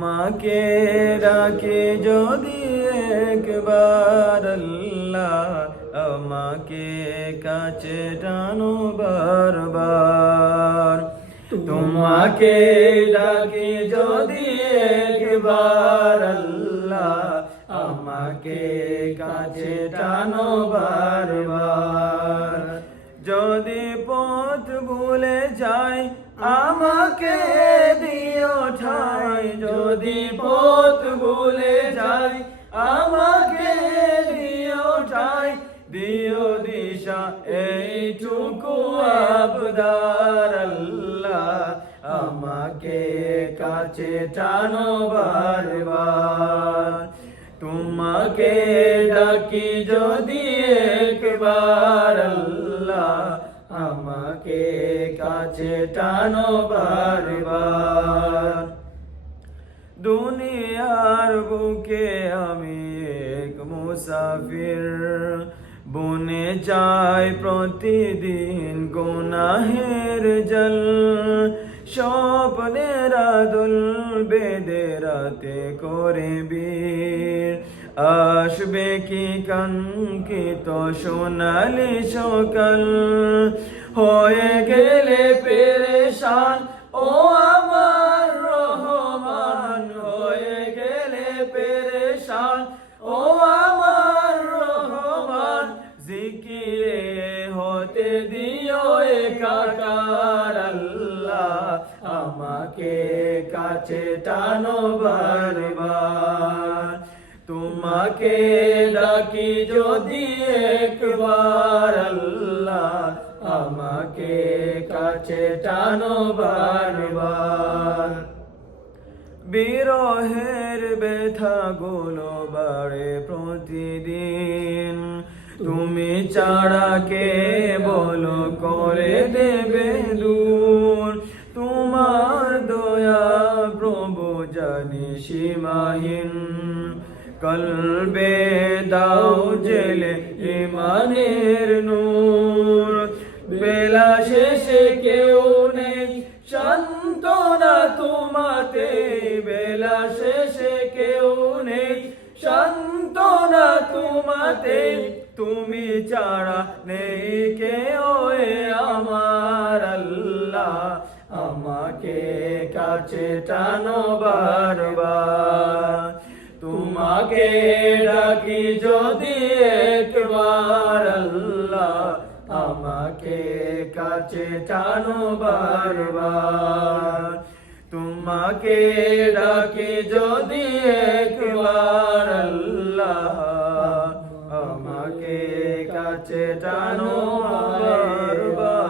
মাকে ডাকে যদি একবার আল্লাহ, আমাকে কাছে টানো বারবার। তোমাকে ডাকে যদি একবার আল্লাহ, আমাকে কাছে টানো বারবার। যদি পথ ভুলে যাই আমাকে দিও ঠাই, যদি পথ ভুলে যাই আমাকে দিও ঠাই। দিও দিশা এইটুকু আবদার আল্লাহ, আমাকে কাছে টানো বারবার। তোমাকে ডাকি যদি একবার আল্লাহ, আমাকে কাছে টানো বারবার। দুনিয়ার বুকে আমি এক মুসাফির, বনে যাই প্রতিদিন গুনাহের জল। স্বপ্নের আদল বেঁধে রাতে করে বীর, আসবে কি কাঙ্ক্ষিত সোনালি সকাল। হয়ে গেলে পেরেশান ও আমার রহমান, হয়ে গেলে পেরেশান ও আমার রহমান। জিকিরে হতে দিও একাকার আল্লাহ, আমাকে কাছে টানো বারবার। তোমাকে ডাকি যদি একবার আল্লাহ, আমাকে কাছে টানো বারবার। বিরহের ব্যথাগুলো বাড়ে প্রতিদিন, তুমি ছাড়া কে বলো করে দেবে দূর। তোমার দয়া প্রভু জানি সীমাহীন, কলবে দাও জেলে ইমানের নূর। বেলা শেষে কেউ নেই সান্ত্বনা তোমাতে, বেলা শেষে কেউ নেই সান্ত্বনা তোমাতে। তুমি ছাড়া নেই কেউ আমার আল্লাহ, আমাকে কাছে টানো বারবার। তোমাকে ডাকি যদি একবার আল্লাহ, আমাকে কাছে টানো বারবার। তোমাকে ডাকি যদি একবার আল্লাহ, আমাকে কাছে টানো বারবার।